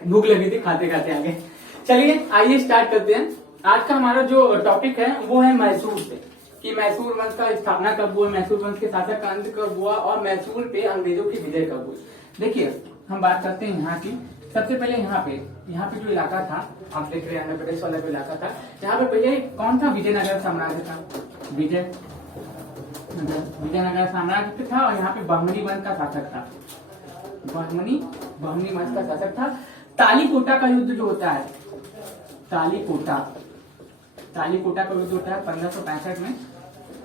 भूख लगी थी, खाते खाते आगे। चलिए आइए स्टार्ट करते हैं। आज का हमारा जो टॉपिक है वो है मैसूर पे, कि मैसूर वंश का स्थापना कब हुआ, मैसूर वंश के शासक का अंत कब हुआ और मैसूर पे अंग्रेजों की विजय कब हुई। देखिए हम बात करते हैं यहाँ की। सबसे पहले यहाँ पे जो इलाका था, आप देख रहे हैं आंध्र प्रदेश वाला जो इलाका था, यहाँ पे पहले कौन था, विजयनगर साम्राज्य था। विजयनगर साम्राज्य था और यहाँ पे बहमनी वंश का शासक था। बहमनी वंश का शासक था। तालीकोटा का युद्ध जो होता है, तालीकोटा का युद्ध होता है 1565 में।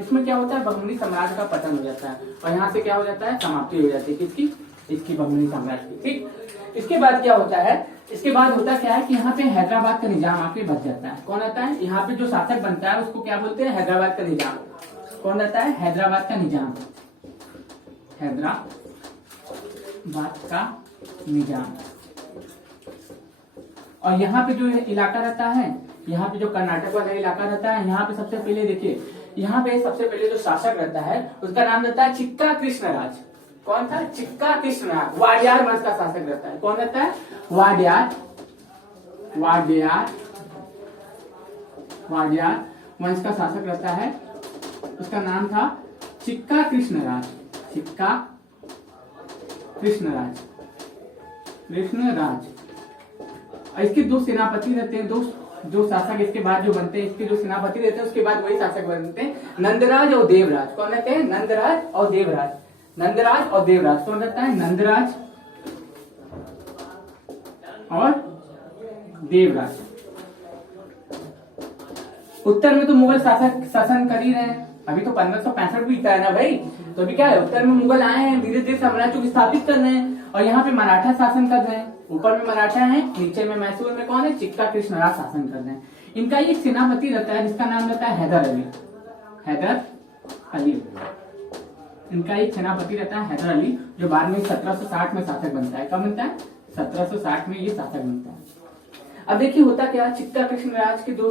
इसमें क्या होता है, बहमनी साम्राज्य का पतन हो जाता है और यहाँ से क्या हो जाता है, समाप्ति हो जाती है किसकी, इसकी बहमनी साम्राज्य की। ठीक, इसके बाद क्या होता है, इसके बाद होता क्या है कि यहाँ पे हैदराबाद का निजाम आके बच जाता है। कौन आता है, यहाँ पे जो शासक बनता है उसको क्या बोलते हैं, हैदराबाद का निजाम। कौन रहता है, हैदराबाद का निजाम, हैदराबाद का निजाम। और यहाँ पे जो इलाका रहता है, यहाँ पे जो कर्नाटक वाला इलाका रहता है, यहाँ पे सबसे पहले देखिए, यहाँ पे सबसे पहले जो शासक रहता है उसका नाम रहता है चिक्का कृष्णराज। कौन था, चिक्का कृष्णराज। वाडियार वंश का शासक रहता है। कौन रहता है, वाडियार वंश का शासक रहता है। उसका नाम था चिक्का कृष्णराज। इसके दो सेनापति रहते हैं, दो शासक इसके बाद जो बनते हैं, इसके जो सेनापति रहते हैं उसके बाद वही शासक बनते हैं, नंदराज और देवराज। कौन रहते हैं, नंदराज और देवराज। कौन रहता है, नंदराज और देवराज। उत्तर में तो मुगल शासक शासन कर ही रहे हैं। अभी तो 1565 भी है ना भाई, तो अभी क्या है, उत्तर में मुगल आए हैं, धीरे धीरे साम्राज्य को स्थापित कर रहे हैं और यहाँ पे मराठा शासन कर रहे हैं। ऊपर में मराठा है, नीचे में मैसूर में कौन है, चिक्का कृष्णराज शासन कर रहे हैं। इनका एक सेनापति रहता है जिसका नाम रहता है हैदर अली। इनका एक सेनापति रहता है हैदर अली, जो बाद में 1760 में शासक बनता है। कब बनता है, 1760 में ये शासक बनता है। अब देखिए होता क्या, चिक्का कृष्णराज के जो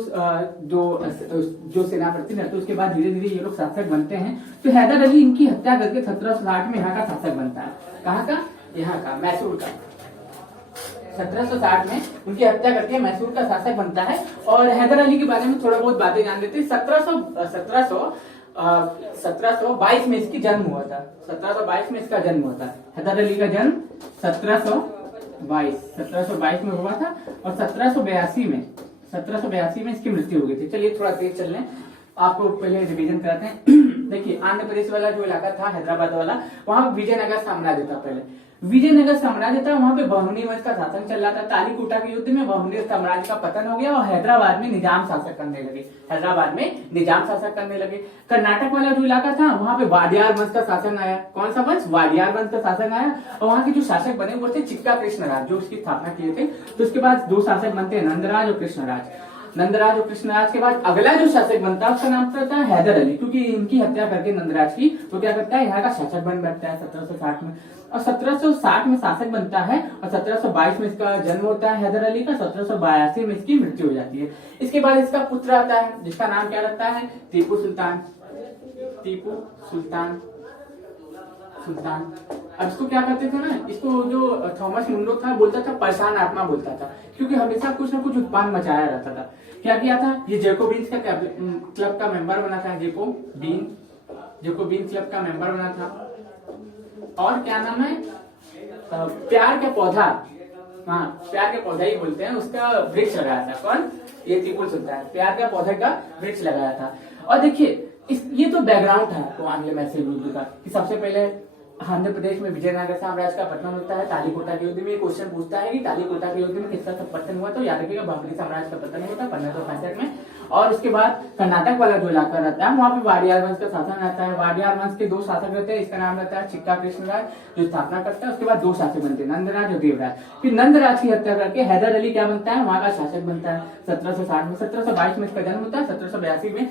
सेनापति रहते हैं उसके बाद धीरे धीरे ये लोग शासक बनते हैं। तो हैदर अली इनकी हत्या करके 1760 में यहाँ का शासक बनता है। कहाँ का, यहाँ का, मैसूर का। 1760 में उनकी हत्या करके मैसूर का शासक बनता है। और हैदर अली के बारे में थोड़ा बहुत बातें जान लेते हैं। 1722 में इसकी जन्म हुआ था। 1722 में इसका जन्म हुआ था। हैदर अली का जन्म 1722 में हुआ था और 1782 में इसकी मृत्यु हो गई थी। चलिए थोड़ा तेज चल रहे हैं, आपको पहले रिवीजन कराते हैं। देखिए आंध्र प्रदेश वाला जो इलाका था, हैदराबाद वाला, वहां विजयनगर साम्राज्य था। पहले विजयनगर साम्राज्य था, वहां पे बहमनी वंश का शासन चल रहा था। तालीकोटा के युद्ध में बहमनी साम्राज्य का पतन हो गया और हैदराबाद में निजाम शासक करने लगे। कर्नाटक वाला जो इलाका था वहां पे वाडियार वंश का शासन आया। कौन सा वंश, वाडियार वंश का शासन आया और वहां के जो शासक बने वो थे चिक्का कृष्णराज, जो उसकी स्थापना किए थे। तो उसके बाद दो शासक बनते हैं, नंदराज और कृष्णराज के बाद अगला जो शासक बनता है उसका नाम रहता है हैदर अली, क्योंकि इनकी हत्या करके नंदराज की तो क्या करता है, यहाँ का शासक बन बैठता है 1760 में। और 1760 में शासक बनता है और 1722 में इसका जन्म होता है हैदर अली का। 1782 में इसकी मृत्यु हो जाती है। इसके बाद इसका पुत्र आता है जिसका नाम क्या रहता है, टीपू सुल्तान। अब इसको क्या करते थे ना, इसको जो थॉमस मुंडो था बोलता था परेशान आत्मा बोलता था, क्योंकि हमेशा कुछ ना कुछ उत्पाद मचाया रहता था। क्या किया था, ये जैकोबिन्स का क्लब का मेंबर बना था, जैकोबिन क्लब का मेंबर बना था। और क्या नाम है, प्यार का पौधा, हाँ प्यार के पौधा ही बोलते हैं, उसका वृक्ष लगाया था। कौन, ये टीपू सुल्तान प्यार का पौधे का वृक्ष लगाया था। और देखिए ये तो बैकग्राउंड था तो आंग्ल मैसूर युद्ध का, कि सबसे पहले आंध्र प्रदेश में विजयनगर साम्राज्य का पतन होता है। तालीकोटा के युद्ध में क्वेश्चन पूछता है कि तालीकोटा के युद्ध में किसका पतन हुआ, तो याद रखिएगा बहमनी साम्राज्य का पतन हुआ था 1565 में। और उसके बाद कर्नाटक वाला जो इलाका रहता है वहां पे वाडियार वंश का शासन रहता है। वाडियार वंश के दो शासक रहते हैं, इसका नाम रहता है चिक्का कृष्णराज जो स्थापना करता है। उसके बाद दो शासक बनते हैं, नंदराज और देवराज। फिर नंदराज की हत्या करके हैदर अली क्या बनता है, वहां का शासक बनता है 1760 में। 1722 में इसका जन्म होता है। 1782 में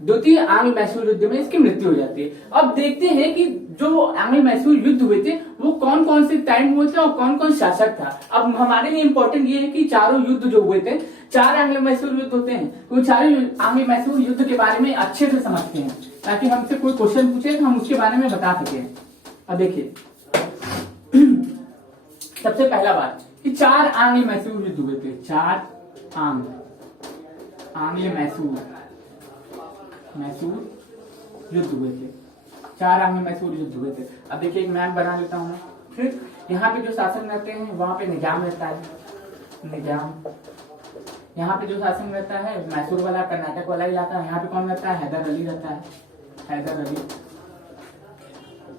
द्वितीय आंग्ल मैसूर युद्ध में इसकी मृत्यु हो जाती है। अब देखते हैं कि जो आंग्ल मैसूर युद्ध हुए थे वो कौन कौन से टाइम हुए थे और कौन कौन शासक था। अब हमारे लिए इंपॉर्टेंट ये है कि चारों युद्ध जो हुए थे, 4 आंग्ल मैसूर युद्ध होते हैं, तो चारों आंग्ल मैसूर युद्ध के बारे में अच्छे से समझते हैं ताकि हमसे कोई क्वेश्चन पूछे तो हम उसके बारे में बता सके। अब देखिए सबसे पहला बात कि 4 आंग्ल मैसूर युद्ध हुए थे। 4 आंग्ल मैसूर युद्ध हुए थे। 4 आंग्ल मैसूर युद्ध हुए थे। अब देखिए एक मैप बना लेता हूं मैं। फिर यहाँ पे जो शासन रहते हैं वहां पे निजाम रहता है, निजाम। यहाँ पे जो शासन रहता है मैसूर वाला, कर्नाटक वाला इलाका, यहाँ पे कौन रहता है? हैदर अली रहता है, हैदर अली।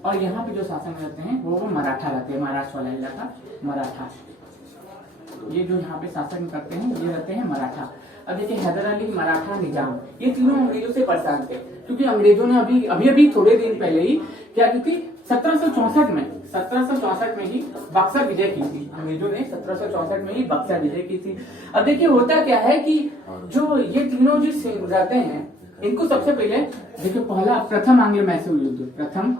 और यहाँ पे जो शासन रहते हैं वो मराठा रहते हैं, महाराष्ट्र वाला इलाका मराठा। ये जो यहाँ पे शासन करते हैं ये रहते हैं मराठा। अब देखिए हैदर अली, मराठा, निजाम, ये तीनों अंग्रेजों से परेशान थे, क्योंकि अंग्रेजों ने अभी थोड़े दिन पहले ही क्या की थी, 1764 में ही बक्सर विजय की थी। अंग्रेजों ने 1764 में ही बक्सर विजय की थी। अब देखिए होता क्या है कि जो ये तीनों जो रहते हैं इनको सबसे पहले देखिए प्रथम आंग्ल मैसूर युद्ध, प्रथम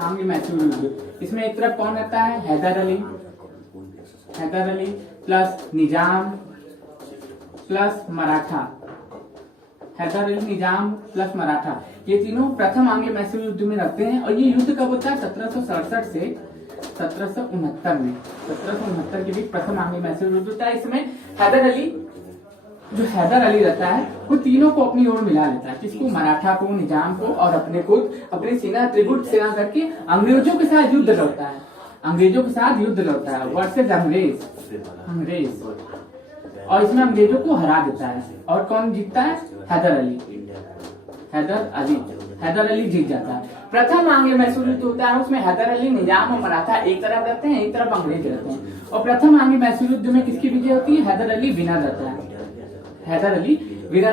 आंग्ल मैसूर युद्ध, इसमें एक तरफ कौन रहता है? हैदर अली प्लस निजाम प्लस मराठा, हैदर अली, निजाम प्लस मराठा, ये तीनों प्रथम आंग्ल मैसूर युद्ध में रहते हैं। और ये युद्ध कब होता है? 1767 से 1769 में, 1769 के बीच प्रथम आंग्ल मैसूर युद्ध होता है। इसमें हैदर अली रहता है वो तीनों को अपनी ओर मिला लेता है। किसको? मराठा को, निजाम को और अपने को, अपनी सेना त्रिगुट सेना करके अंग्रेजों के साथ युद्ध लड़ता है, वर्सेस अंग्रेज। और इसमें अंग्रेजों को हरा देता है। और कौन जीतता है? हैदर अली जीत जाता है। प्रथम आंग्ल मैसूर युद्ध होता है, उसमें हैदर अली, निजाम और मराठा एक तरफ रहते हैं, एक तरफ अंग्रेज रहते हैं। और प्रथम आंग्ल मैसूर युद्ध में किसकी विजय होती है? हैदर अली विनर रहता है, हैदर अली विनर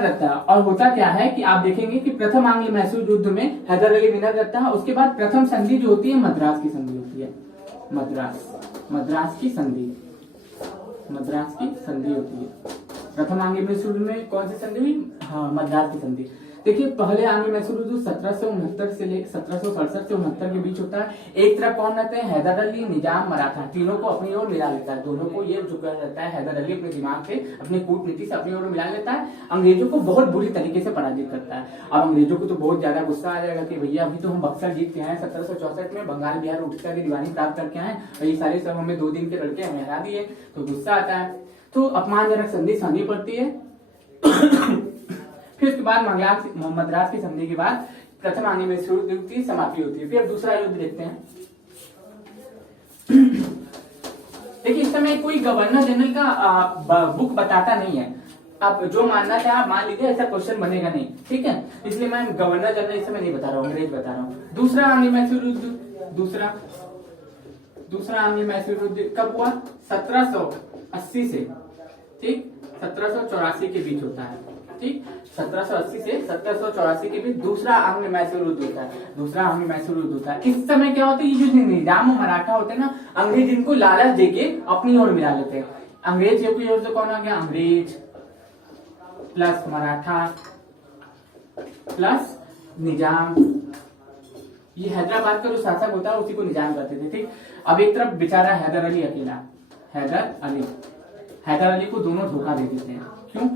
रहता है। और होता क्या है कि आप देखेंगे कि प्रथम आंग्ल मैसूर युद्ध में हैदर अली विनर रहता है। उसके बाद प्रथम संधि जो होती है मद्रास की संधि होती है, मद्रास की संधि होती है। प्रथम आंग्ल मैसूर में कौन सी संधि हुई? हाँ, मद्रास की संधि। देखिए पहले आंग्ल मैसूर युद्ध 1769 से 1767 से 69 के बीच होता है। एक तरफ कौन रहते हैं? हैदर अली, निजाम, मराठा, तीनों को अपनी ओर मिला लेता है। दोनों को ये झुका रहता है, हैदर अली अपने दिमाग से, अपनी कूटनीति से अपनी ओर मिला लेता है, अंग्रेजों को बहुत बुरी तरीके से पराजित करता है। अब अंग्रेजों को तो बहुत ज्यादा गुस्सा आ जाएगा कि भैया अभी तो हम बक्सर जीत के आए 1764 में, बंगाल, बिहार, उड़ीसा की दीवानी प्राप्त करके आए और ये सारे सब हमें 2 दिन के लड़के हमें हरा दिए, तो गुस्सा आता है। तो अपमानजनक संधि सहनी पड़ती है। फिर उसके बाद मद्रास की संधि के बाद प्रथम आंग्ल मैसूर युद्ध की समाप्ति होती है। फिर दूसरा युद्ध देखते हैं। देखिए इस समय कोई गवर्नर जनरल का बुक बताता नहीं है, आप जो मानना चाहे आप मान लीजिए, ऐसा क्वेश्चन बनेगा नहीं, ठीक है। इसलिए मैं गवर्नर जनरल इस समय नहीं बता रहा हूँ, अंग्रेज बता रहा हूँ। दूसरा आंग्ल मैसूर युद्ध, दूसरा आंग्ल मैसूर युद्ध कब हुआ? 1780 से, ठीक, 1784 के बीच होता है, ठीक। 1780 से 1784 के बीच दूसरा आंग्ल मैसूर युद्ध होता है। इस समय क्या होता है? ये जो निजाम और मराठा होते हैं ना, अंग्रेज इनको लालच देके अपनी ओर मिला लेते हैं। अंग्रेज की ओर से कौन आ गया? अंग्रेज प्लस मराठा प्लस निजाम। ये हैदराबाद का जो शासक होता है उसी को निजाम करते थे, ठीक। अब एक तरफ बेचारा हैदर अली अकेला, हैदर अली को दोनों धोखा दे देते हैं। क्यों?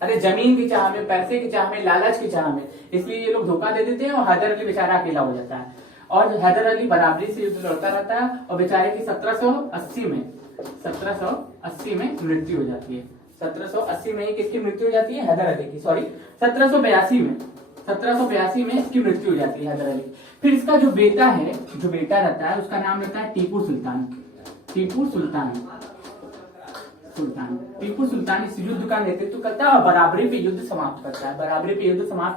अरे जमीन की चाह में, पैसे की चाह में, लालच की चाह में, इसलिए ये लोग धोखा दे देते हैं और हैदर अली बेचारा अकेला हो जाता है। और हैदर अली बराबरी से युद्ध लड़ता रहता है और बेचारे की 1780 में मृत्यु हो जाती है। 1780 में किसकी मृत्यु हो जाती है? हैदर अली की, सॉरी 1782 में इसकी मृत्यु हो जाती है हैदर अली। फिर इसका जो बेटा रहता है उसका नाम रहता है टीपू सुल्तान इस युद्ध का नेतृत्व करता है और बराबरी पे युद्ध समाप्त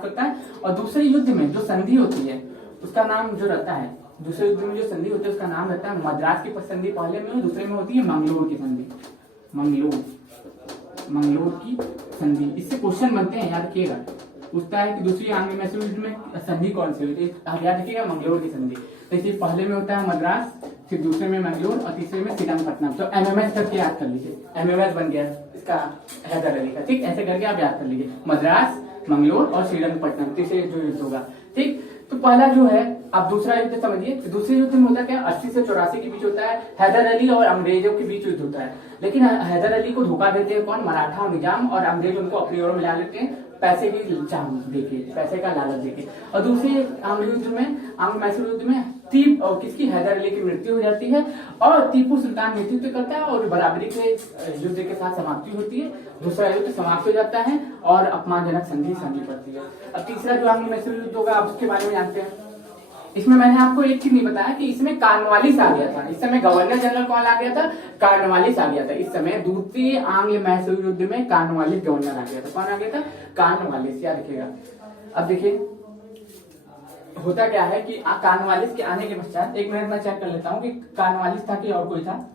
करता है। और दूसरे युद्ध में जो संधि होती है उसका नाम जो रहता है, दूसरे युद्ध में जो संधि होती है उसका नाम रहता है मद्रास की संधि पहले में, दूसरे में होती है मंगलोर की संधि। इससे क्वेश्चन बनते हैं, याद रखिएगा। पूछता है कि दूसरी आंग्ल मैसूर युद्ध में संधि कौन सी हुई? आप याद रखिएगा मंगलोर की संधि। देखिए पहले में होता है मद्रास, फिर दूसरे में मंगलोर और तीसरे में श्रीरंगपट्टनम। तो एमएमएस करके याद कर लीजिए, एमएमएस बन गया इसका हैदर अली का, ठीक। ऐसे करके आप याद कर लीजिए, मद्रास, मंगलोर और श्रीरंगपट्टनम तीसरे जो युद्ध होगा, ठीक। तो पहला जो है, आप दूसरा युद्ध समझिए। दूसरे युद्ध में होता क्या? 80 से 84 के बीच होता है, हैदर अली और अंग्रेजों के बीच युद्ध होता है। लेकिन हैदर अली को धोखा देते हैं कौन? मराठा और निजाम, और अंग्रेज उनको अपनी ओर मिला लेते हैं पैसे की चाह देके, पैसे का लालच देके। और दूसरे आंग्ल युद्ध में, आंग्ल मैसूर युद्ध में किसकी, हैदर अली की मृत्यु हो जाती है और टीपू सुल्तान नेतृत्व करता है और बराबरी के युद्ध के साथ समाप्ति होती है। दूसरा युद्ध समाप्त हो जाता है और अपमानजनक संधि पड़ती है। अब तीसरा जो आंग्ल मैसूर युद्ध होगा, आप उसके बारे में जानते हैं। इसमें मैंने आपको एक चीज नहीं बताया कि इसमें कार्नवालिस आ गया था। इस समय गवर्नर जनरल कौन आ गया था, कार्नवालिस आ गया था। इस समय द्वितीय आंग्ल मैसूर युद्ध में कार्नवालिस गवर्नर आ गया था। कौन आ गया था, कार्नवालिस, याद रखिएगा। अब देखिए होता क्या है कि कार्नवालिस के आने के पश्चात, एक मिनट में चेक कर लेता हूं कि कार्नवालिस था कि और कोई था।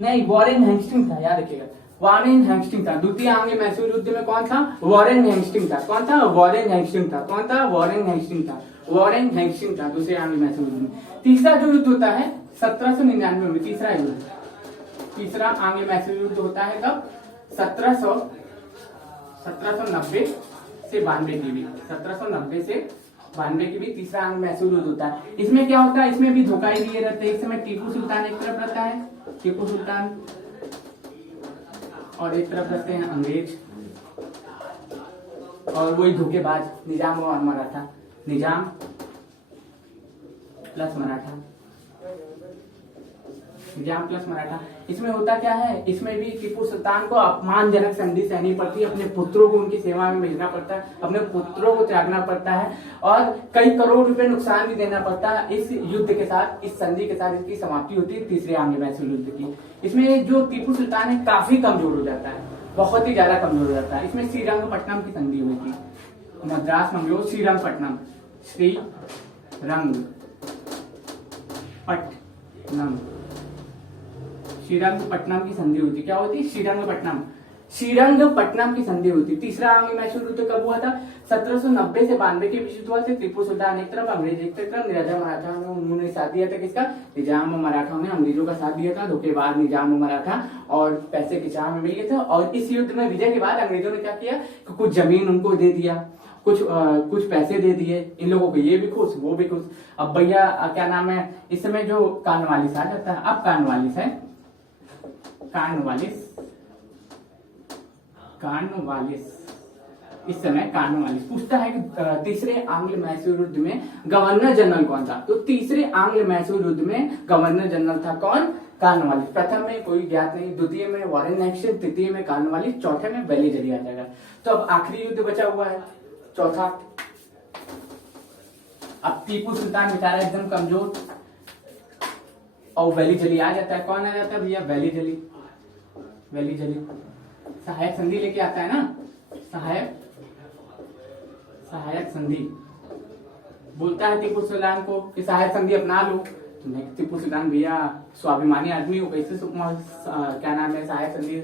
नहीं, वॉरेन हेस्टिंग्स था, याद रखिएगा, वॉरेन हेस्टिंग्स था। द्वितीय आंग्ल मैसूर युद्ध में कौन था, वॉरेन हेस्टिंग्स था। कौन था, वॉरेन हेस्टिंग्स था। कौन था, वॉरेन हेस्टिंग्स था। वॉरेन हेस्टिंग्स था दूसरे आंग्ल मैसूर युद्ध में। तीसरा जो युद्ध होता है 1799 में, तीसरा युद्ध, तीसरा आंग्ल मैसूर युद्ध होता है कब, 1790 से 92 के बीच, 1790 से 92 के बीच तीसरा आंग्ल मैसूर युद्ध होता है। इसमें क्या होता है, इसमें भी धोखा ही दिए रहते हैं। इस समय टीपू सुल्तान एक तरफ रहता है, टीपू सुल्तान, और एक तरफ रहते हैं अंग्रेज और वही धोखेबाज निजाम और मराठा, निजाम प्लस मराठा, निजाम प्लस मराठा। इसमें होता क्या है, इसमें भी टीपू सुल्तान को अपमानजनक संधि सहनी पड़ती है। अपने पुत्रों को उनकी सेवा में भेजना पड़ता है, अपने पुत्रों को त्यागना पड़ता है और कई करोड़ रुपए नुकसान भी देना पड़ता है। इस युद्ध के साथ, इस संधि के साथ इसकी समाप्ति होती है तीसरे आंग्ल मैसूर युद्ध की। इसमें जो टीपू सुल्तान है काफी कमजोर हो जाता है, बहुत ही ज्यादा कमजोर हो जाता है। इसमें श्रीरंगपट्टनम की संधि हुई थी, मद्रास, मंगलोर, श्रीरंगपट्टनम, श्रीरंगपट्टनम की संधि हुई थी। क्या होती, श्रीरंगपट्टनम की संधि हुई थी। तीसरा आंग्ल मैसूर युद्ध कब हुआ था, 1790 से 92 के बीच हुआ। टीपू सुल्तान एक तरफ, अंग्रेज एक तरफ, निजाम मराठा ने उन्होंने साथ दिया था। किसका, निजाम और मराठा ने अंग्रेजों का साथ दिया था। धोखेबाज निजाम और मराठा और पैसे की चाह में मिल गए थे। और इस युद्ध में विजय के बाद अंग्रेजों ने क्या किया, कुछ जमीन उनको दे दिया, कुछ पैसे दे दिए इन लोगों को, ये भी खुश वो भी खुश। अब भैया क्या नाम है, इस समय जो कार्नवालिस आ जाता है, अब कार्नवालिस है, कार्नवालिस, इस समय कार्नवालिस पूछता है कि तीसरे आंग्ल मैसूर युद्ध में गवर्नर जनरल कौन था। तो तीसरे आंग्ल मैसूर युद्ध में गवर्नर जनरल था कौन, कार्नवालिस। प्रथम में कोई ज्ञात नहीं, द्वितीय में वॉरेन हेस्टिंग्स, तृतीय में कार्नवालिस, चौथे में वेलीजली आ जाएगा। तो अब आखिरी युद्ध बचा हुआ है चौथा। अब टीपू सुल्तान बेचारा एकदम कमजोर और वेलीजली आ जाता है। कौन आ जाता है भैया, वेलीजली, सहायक संधि लेके आता है ना, सहायक संधि बोलता है टीपू सुल्तान को कि सहायक संधि अपना लो। तो टीपू सुल्तान भैया स्वाभिमानी आदमी हो, कैसे क्या नाम है सहायक संधि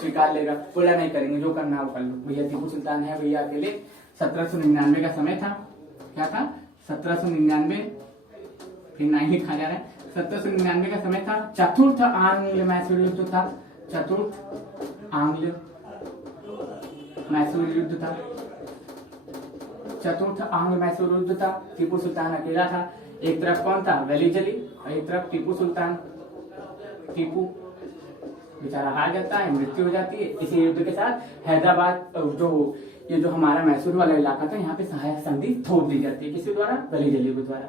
स्वीकार लेगा, बोला नहीं करेंगे, जो करना है वो कर लो। भैया टीपू सुल्तान है भैया अकेले। 1799 का समय था, क्या था, 1799, फिर 9 लिखा जा रहा है, 1799 का समय था। चतुर्थ आंग्ल मैसूर युद्ध था, चतुर्थ आंग्ल मैसूर युद्ध था, चतुर्थ आंग्ल मैसूर युद्ध था। टीपू सुल्तान अकेला था, एक तरफ कौन था, वेलीजली, और एक तरफ टीपू सुल्तान। टीपू बेचारा हार जाता है, मृत्यु हो जाती है। इसी युद्ध के साथ हैदराबाद ये जो हमारा मैसूर वाला इलाका था, यहाँ पे सहायक संधि थोप दी जाती है, किसी द्वारा, वेलीजली के द्वारा।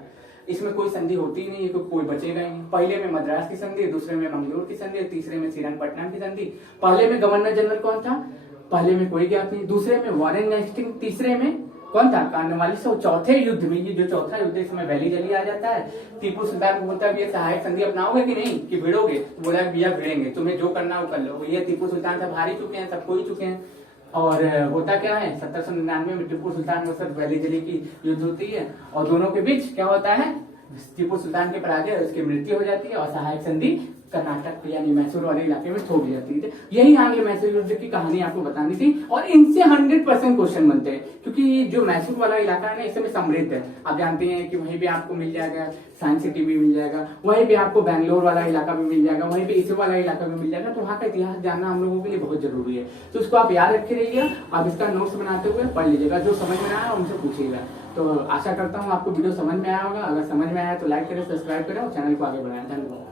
इसमें कोई संधि होती नहीं है, कोई बचेगा ही नहीं। पहले में मद्रास की संधि, दूसरे में मंगलोर की संधि, तीसरे में श्रीरंगपट्टनम की संधि। पहले में गवर्नर जनरल कौन था, पहले में कोई ज्ञात नहीं, दूसरे में वॉरेन हेस्टिंग्स, तीसरे में कौन था, कार्नवालिस। और चौथे युद्ध में, ये जो चौथा युद्ध है, इसमें वेलीजली आ जाता है। टीपू सुल्तान को बोलता है भैया सहायक संधि अपनाओगे कि नहीं, कि भिड़ोगे। तो बोला भैया भिड़ेंगे, तुम्हें जो करना हो कर लो। भैया टीपू सुल्तान सब हार ही चुके हैं, सब कोई चुके हैं। और होता क्या है, 1799 में टीपू सुल्तान के साथ वेलीजली की युद्ध होती है और दोनों के बीच क्या होता है, टीपू सुल्तान के पराजय, उसकी मृत्यु हो जाती है और सहायक संधि कर्नाटक यानी मैसूर वाले इलाके में थोप दी जाती है। यही आंग्ल मैसूर युद्ध की कहानी आपको बतानी थी और इनसे 100% क्वेश्चन बनते हैं, क्योंकि जो मैसूर वाला इलाका है ना, इसमें समृद्ध है। आप जानते हैं कि वहीं भी आपको मिल जाएगा साइंस सिटी भी मिल जाएगा, वहीं पे आपको बैंगलोर वाला इलाका भी मिल जाएगा, वहीं पे इसी वाला इलाका भी मिल जाएगा। तो वहाँ का इतिहास जानना हम लोगों के लिए बहुत जरूरी है। तो उसको आप याद रखे रहिएगा, आप इसका नोट्स बनाते हुए पढ़ लीजिएगा, जो समझ में आया उनसे पूछिएगा। तो आशा करता हूँ आपको वीडियो समझ में आया होगा। अगर समझ में आया तो लाइक करें, सब्सक्राइब करें और चैनल को आगे बढ़ाएं। धन्यवाद।